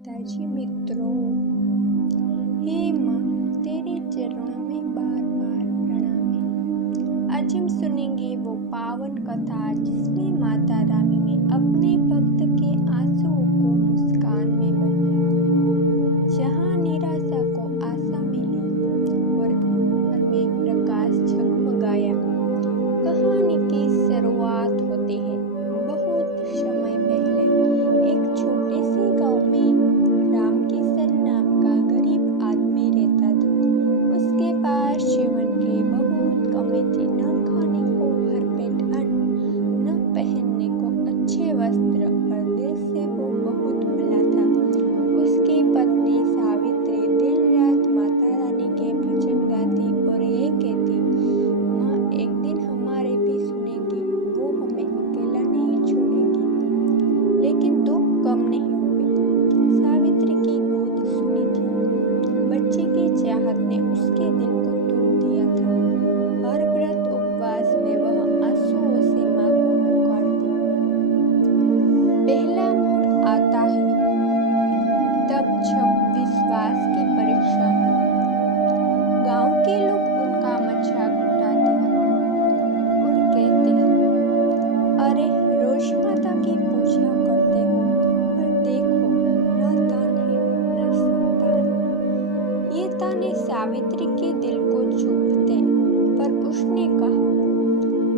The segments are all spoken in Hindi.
माताजी मित्रों, हे माँ, तेरे चरणों में बार बार प्रणाम है। आज हम सुनेंगे वो पावन कथा जिसमें माता रानी ने अपने भक्त के आंसुओं को मुस्कान में बदला, जहाँ निराशा को आशा मिली और घर में प्रकाश झगमगाया। कहानी की शुरुआत होती है बहुत समय पहले एक छोटे से गांव में रामकिशन नाम का गरीब आदमी रहता था। उसके पास जीवन के बहुत कमी थी, न खाने को भरपेट अन्न, न पहनने को अच्छे वस्त्र, पर दिल से वो बहुत भला था। उसकी पत्नी सावित्री दिन रात माता रानी के भजन गाती और ये कहती, माँ एक दिन हमारे भी सुनेगी, वो हमें अकेला नहीं छोड़ेगी। लेकिन दुख कम नहीं हुए। सावित्री की गोद सुनी थी। बच्चे की चाहत ने उसके दिल को तोड़ दिया था। हर व्रत उपवास में वह आंसुओं से माँ को पुकारती। पहला मोड़ आता है तब जब विश्वास की परीक्षा हुई। गांव के लोग उनका मजाक उड़ाते और कहते, अरे रोज माता की पूजा करते हो, पर देखो न दान है न संतान। ये ताने सावित्री के दिल को चुभते, पर उसने कहा,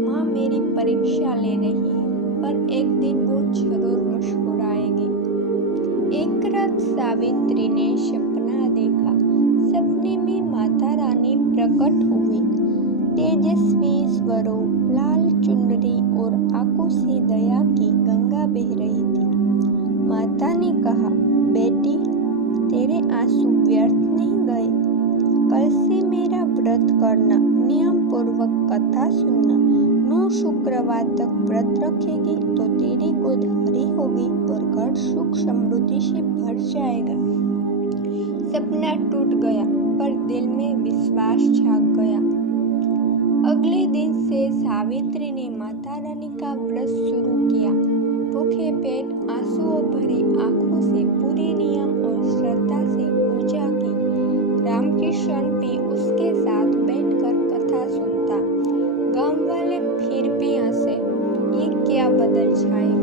माँ मेरी परीक्षा ले रही है, पर एक दिन वो जरूर मुस्कुराएगी। एक रात सावित्री ने सपना देखा। सपने में माता रानी प्रकट हुई। तेजस्वी स्वरूप, लाल चुनरी और आंखों से दया की गंगा बह रही थी। माता ने कहा, बेटी तेरे आंसू व्यर्थ नहीं गए। कल से मेरा व्रत करना, नियम पूर्वक कथा सुनना। 9 शुक्रवार तक व्रत रखेगी तो तेरी गोद हरी होगी और घर सुख समृद्धि से भर जाएगा। सपना टूट गया, पर दिल में विश्वास जाग गया। अगले दिन से सावित्री ने माता रानी का व्रत शुरू किया। भूखे पेट, आंसुओं भरी आंखों से पूरे नियम और श्रद्धा से पूजा की। रामकिशन भी उसके साथ बैठकर कथा सुनता। गांव वाले फिर भी हंसे, ये क्या बदल जाएगा।